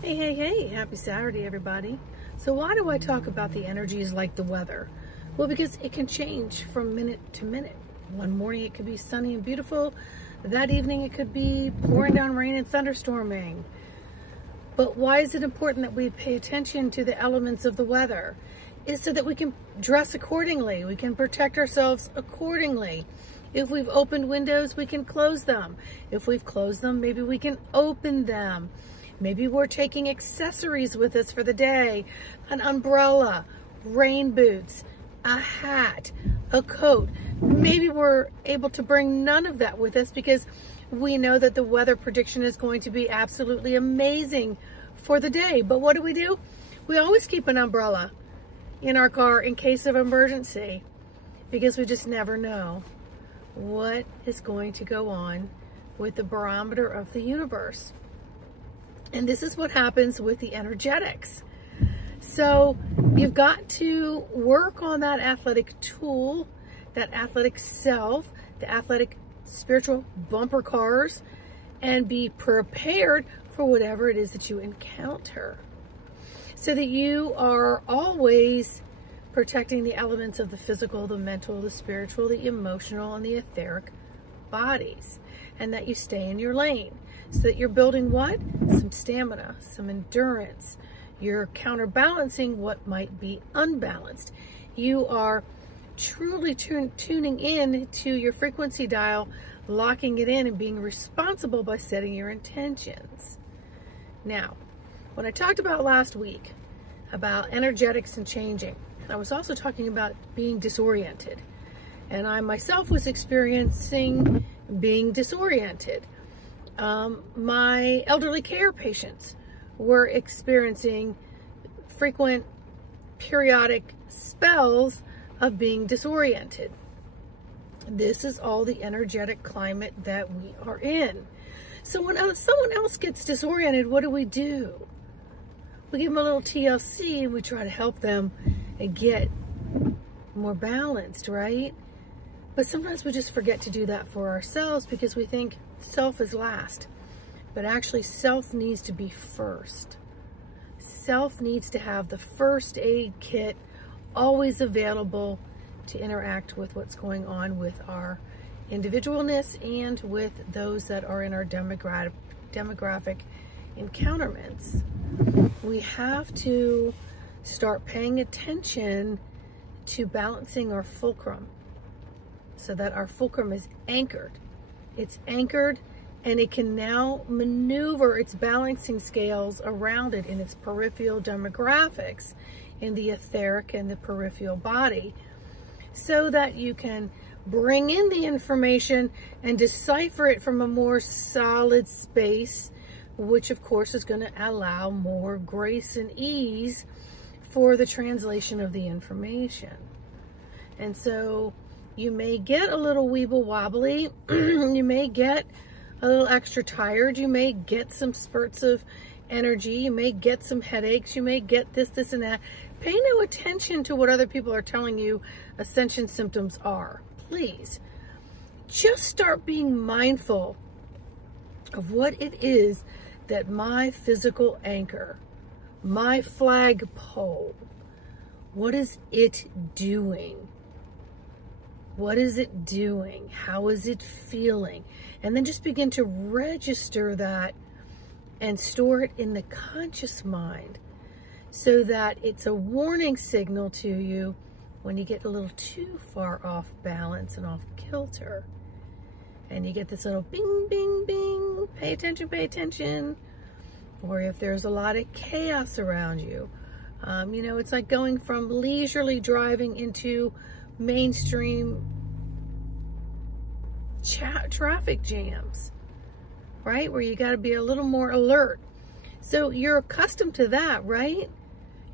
Hey, hey, hey, happy Saturday, everybody. So why do I talk about the energies like the weather? Well, because it can change from minute to minute. One morning it could be sunny and beautiful. That evening it could be pouring down rain and thunderstorming. But why is it important that we pay attention to the elements of the weather? It's so that we can dress accordingly. We can protect ourselves accordingly. If we've opened windows, we can close them. If we've closed them, maybe we can open them. Maybe we're taking accessories with us for the day, an umbrella, rain boots, a hat, a coat. Maybe we're able to bring none of that with us because we know that the weather prediction is going to be absolutely amazing for the day. But what do? We always keep an umbrella in our car in case of emergency because we just never know what is going to go on with the barometer of the universe. And this is what happens with the energetics. So you've got to work on that athletic tool, that athletic self, the athletic spiritual bumper cars, and be prepared for whatever it is that you encounter. So that you are always protecting the elements of the physical, the mental, the spiritual, the emotional, and the etheric bodies. And that you stay in your lane. So that you're building what? Some stamina, some endurance. You're counterbalancing what might be unbalanced. You are truly tuning in to your frequency dial, locking it in, and being responsible by setting your intentions. Now, when I talked about last week about energetics and changing, I was also talking about being disoriented. And I myself was experiencing being disoriented. My elderly care patients were experiencing frequent periodic spells of being disoriented. This is all the energetic climate that we are in. So when someone else gets disoriented, what do? We give them a little TLC and we try to help them get more balanced, right? But sometimes we just forget to do that for ourselves because we think self is last. But actually, self needs to be first. Self needs to have the first aid kit always available to interact with what's going on with our individualness and with those that are in our demographic encounterments. We have to start paying attention to balancing our fulcrum so that our fulcrum is anchored. It's anchored and it can now maneuver its balancing scales around it in its peripheral demographics in the etheric and the peripheral body so that you can bring in the information and decipher it from a more solid space, which of course is going to allow more grace and ease for the translation of the information. And so you may get a little weeble wobbly, you may get a little extra tired, you may get some spurts of energy, you may get some headaches, you may get this and that. Pay no attention to what other people are telling you ascension symptoms are. Please, just start being mindful of what it is that my physical anchor, my flagpole, what is it doing? What is it doing? How is it feeling? And then just begin to register that and store it in the conscious mind so that it's a warning signal to you when you get a little too far off balance and off kilter. And you get this little bing, bing, bing, pay attention. Or if there's a lot of chaos around you. You know, it's like going from leisurely driving into mainstream traffic jams, right? Where you got to be a little more alert. So you're accustomed to that, right?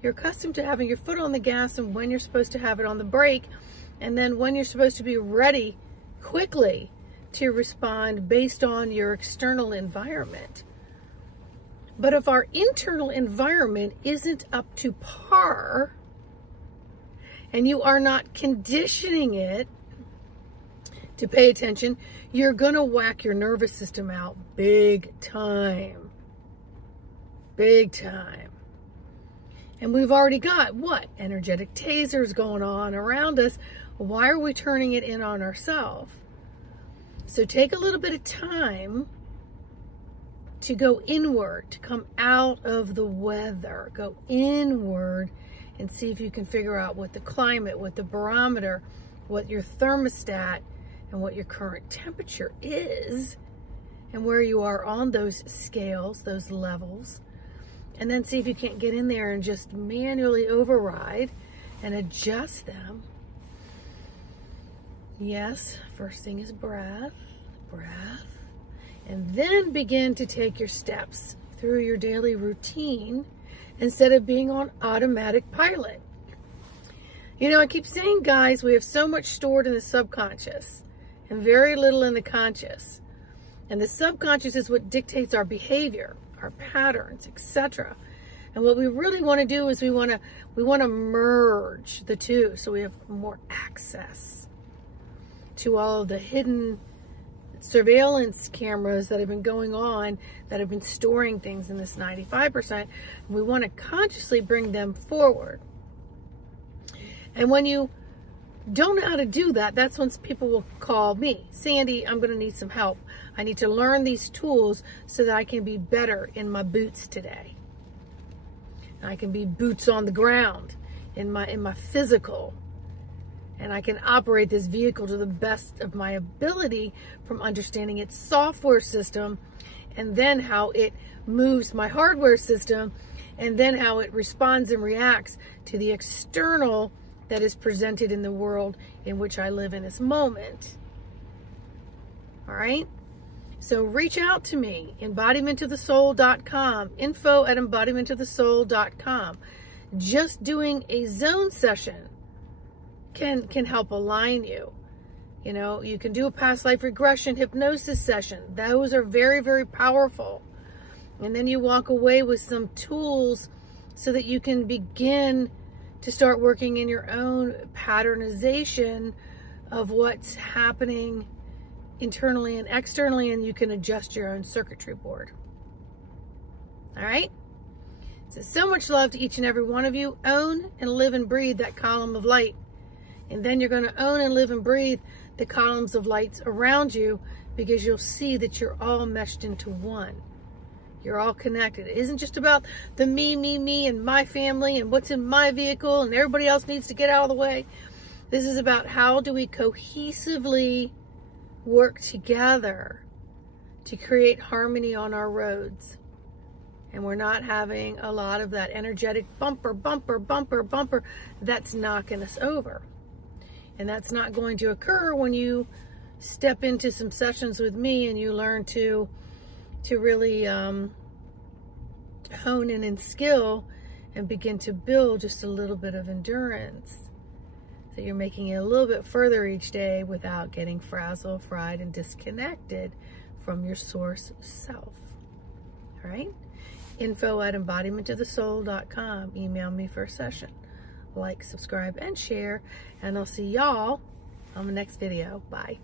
You're accustomed to having your foot on the gas and when you're supposed to have it on the brake, and then when you're supposed to be ready quickly to respond based on your external environment. But if our internal environment isn't up to par, and you are not conditioning it to pay attention, you're going to whack your nervous system out big time. big time. And we've already got what? Energetic tasers going on around us. Why are we turning it in on ourselves? So take a little bit of time to go inward, to come out of the weather. Go inward and see if you can figure out what the climate, what the barometer, what your thermostat, and what your current temperature is, and where you are on those scales, those levels. And then see if you can't get in there and just manually override and adjust them. Yes, first thing is breath, breath. And then begin to take your steps through your daily routine instead of being on automatic pilot. You know, I keep saying, guys, we have so much stored in the subconscious and very little in the conscious. And the subconscious is what dictates our behavior, our patterns, etc. And what we really want to do is we want to merge the two so we have more access to all of the hidden surveillance cameras that have been going on, that have been storing things in this 95%. We want to consciously bring them forward. And when you don't know how to do that, that's when people will call me. Sandy, I'm going to need some help. I need to learn these tools so that I can be better in my boots today. I can be boots on the ground in my physical. And I can operate this vehicle to the best of my ability from understanding its software system, and then how it moves my hardware system, and then how it responds and reacts to the external that is presented in the world in which I live in this moment. All right? So reach out to me, embodimentofthesoul.com, info@embodimentofthesoul.com. Just doing a zone session can help align you. You know, you can do a past life regression hypnosis session. Those are very, very powerful. And then you walk away with some tools so that you can begin to start working in your own patternization of what's happening internally and externally, and you can adjust your own circuitry board. All right? So much love to each and every one of you. Own and live and breathe that column of light. And then you're going to own and live and breathe the columns of lights around you, because you'll see that you're all meshed into one. You're all connected. It isn't just about the me, and my family, and what's in my vehicle, and everybody else needs to get out of the way. This is about how do we cohesively work together to create harmony on our roads. And we're not having a lot of that energetic bumper that's knocking us over. And that's not going to occur when you step into some sessions with me and you learn to really hone in and skill and begin to build just a little bit of endurance. So you're making it a little bit further each day without getting frazzled, fried, and disconnected from your source self. All right? info@embodimentofthesoul.com. Email me for a session. Like, subscribe, and share. And I'll see y'all on the next video. Bye.